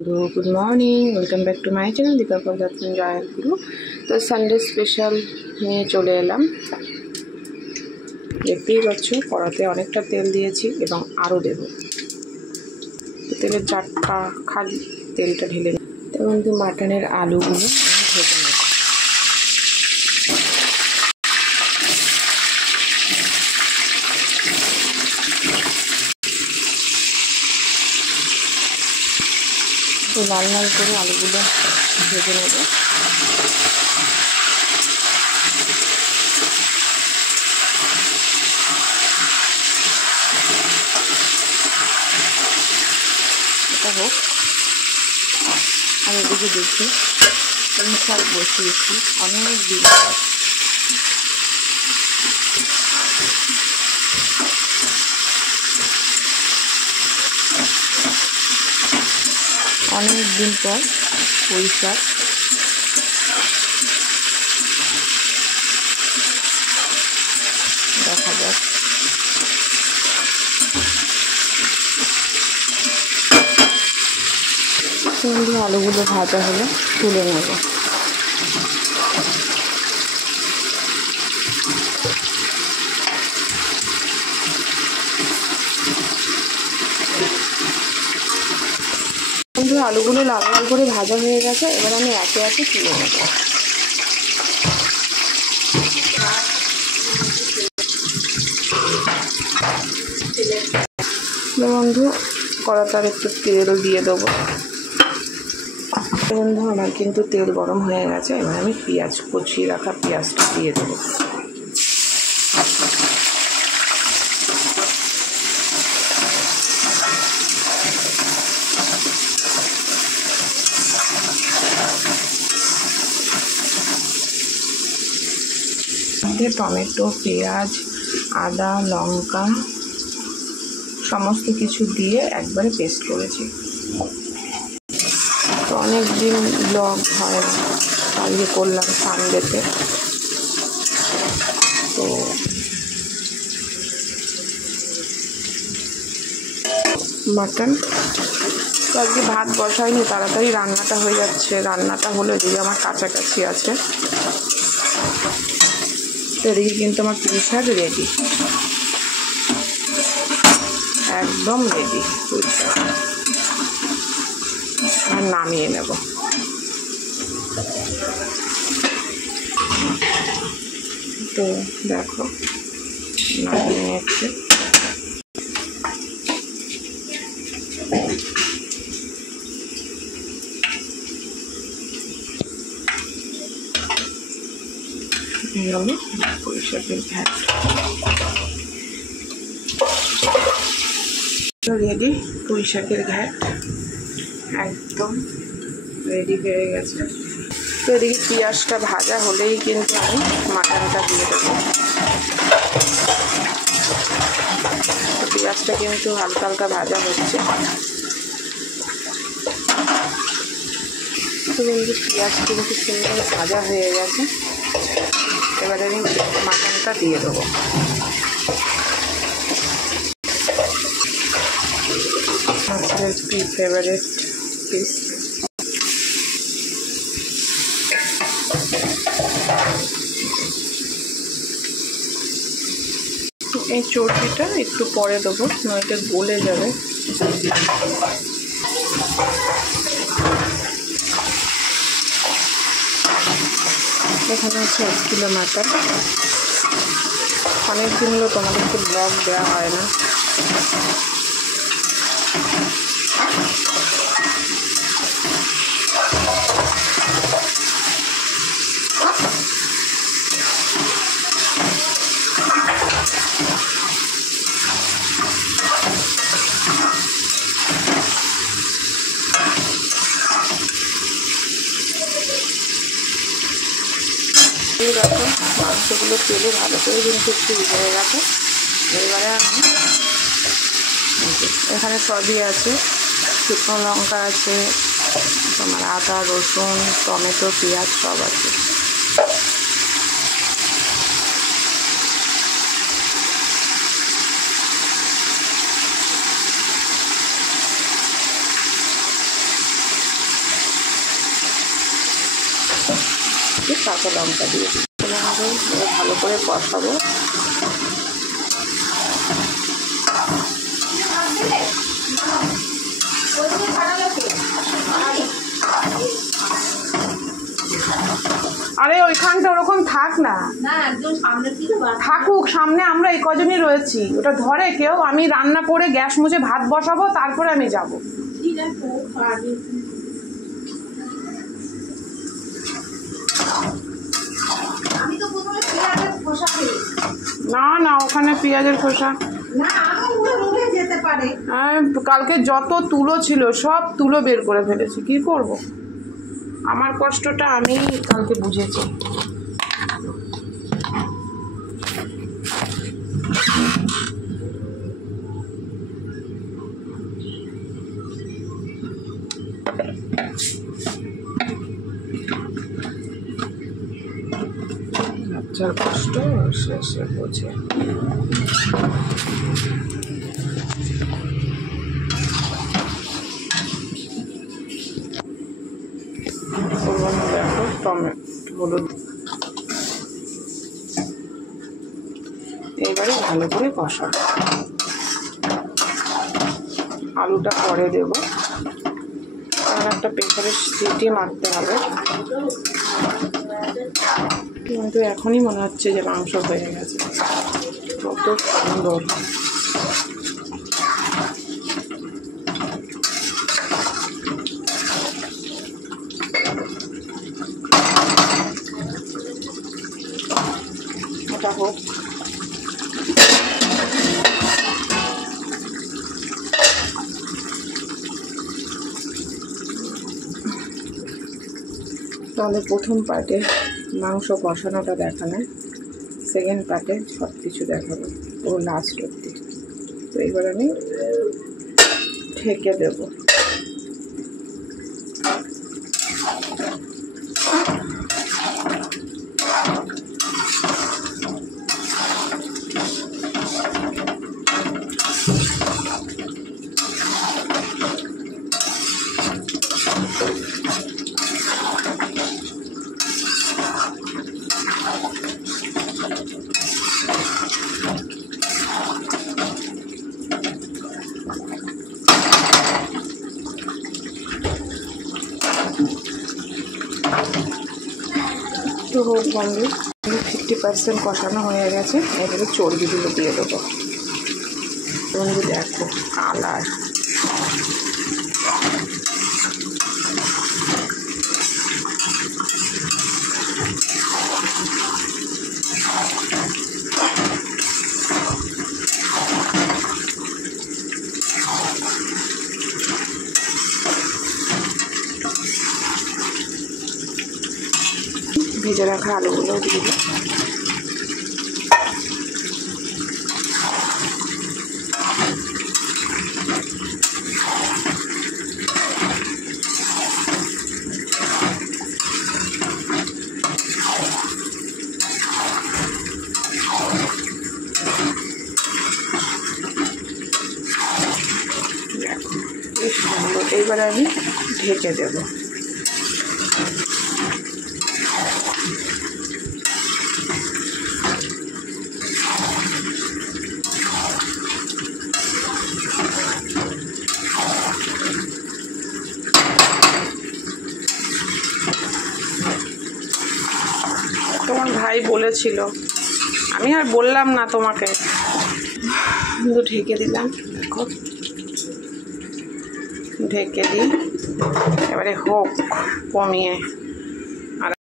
Good morning welcome back to my channel Deepa पदार्पण जयगुरु। तो सानडे स्पेशल নিয়ে চলে এলাম। দেখতেই পাচ্ছ কড়াতে অনেকটা তেল দিয়েছি এবং আরও দেব। তেলের জারটা খালি, তেলটা ঢেলে নিই। তার মধ্যে মাটনের আলুগুলো আমি ভেজে নেব। তো লাল লাল করে আলুগুলো ভেজে নেব। এটা হোক, আমি এদিকে দেখি শাক বসিয়েছি অনেক দিন, অনেক দিন পর পুঁই শাক। দেখা যাক। আলুগুলো ভাজা হলে তুলে নেব। আলুগুলো লাল লাল করে ভাজা হয়ে গেছে, এবার আমি একে একে তুলে নেব। বন্ধু কড়াতে একটু তেল দিয়ে দেবো। বন্ধু আমার কিন্তু তেল গরম হয়ে গেছে, এবার আমি পেঁয়াজ কুচিয়ে রাখা পেঁয়াজটা দিয়ে দেবো। টমেটো, পেঁয়াজ, আদা, লঙ্কা সমস্ত কিছু দিয়ে একবারে পেস্ট করেছি। তো অনেক দিন ব্লগ হয় না, আজকে করলাম সানডেতে। তো মাটন তো আজকে ভাত বসাইনি, তাড়াতাড়ি রান্নাটা হয়ে যাচ্ছে। রান্নাটা হলো এদিকে আমার কাছাকাছি আছে, তো এদিকে কিন্তু আমার পুঁই শাক রেডি, একদম রেডি পুঁই শাক। আর নামিয়ে নেব। তো দেখো নামিয়ে নিচ্ছে। হলো পুঁই শাকের ঘ্যাট রেডি। পুঁই শাকের ঘ্যাট একদম রেডি হয়ে গেছে। তো এদিকে পেঁয়াজটা ভাজা হলেই কিন্তু আমি মাটনটা দিয়ে দেবো। পেঁয়াজটা কিন্তু হালকা হালকা ভাজা হচ্ছে। তো কিন্তু পেঁয়াজ কিন্তু সুন্দর ভাজা হয়ে গেছে, এবারে আমি মাটনটা দিয়ে দেবো। Favourite piece. এই চর্বিটা একটু পরে দেবো, নয়তো গলে যাবে। এখানে আছে 1 কিলো মাটন। অনেক দিন হলো তোমাদেরকে ব্লগ দেওয়া হয় না। দেখো মাংসগুলো তেলে ভালো করে কিন্তু একটু হয়ে গেছে। এবারে আমি এখানে সবই আছে, শুকনো লঙ্কা আছে, তোমার আদা, রসুন, টমেটো, পেঁয়াজ সব আছে। একটু কাঁচা লঙ্কা দিয়ে দিই। ভালো করে কষাবো। আরে ওইখানটা ওরকম থাক না, থাকুক সামনে, আমরা এই কজনই রয়েছি। ওটা ধরে কেউ? আমি রান্না করে গ্যাস মুছে ভাত বসাবো, তারপরে আমি যাব। না না, ওখানে পেঁয়াজের খোসা কালকে যত তুলো ছিল সব তুলো বের করে ফেলেছি। কি করব? আমার কষ্টটা আমি কালকে বুঝেছি। বাচ্চার কষ্ট শেষে বোঝে। দেখো টমেটো হলুদ এবারে ভালো করে কষা। আলুটা পরে দেব, কারণ একটা প্রেসারের সিটি মারতে হবে। কিন্তু এখনই মনে হচ্ছে যে মাংস হয়ে গেছে। কত সুন্দর! এটা হোক। তাহলে প্রথম পার্টে মাংস কষানোটা দেখালাম, সেকেন্ড পার্টে সব কিছু দেখাবো ও লাস্ট অব্দি। তো এবার আমি ঢেকে দেব। তো হোক বন্ধু, 50% কষানো হয়ে গেছে। এবারে চর্বিগুলো দিয়ে দেবো। বন্ধু দেখো কালার, ভেজে রাখা আলুগুলো দিয়ে দিই। এইবারে আমি ঢেকে দেবো। তোমার ভাই বলেছিল, আমি আর বললাম না তোমাকে, কিন্তু ঢেকে দিলাম। দেখো ঢেকে দিই, এবারে হোক কমিয়ে।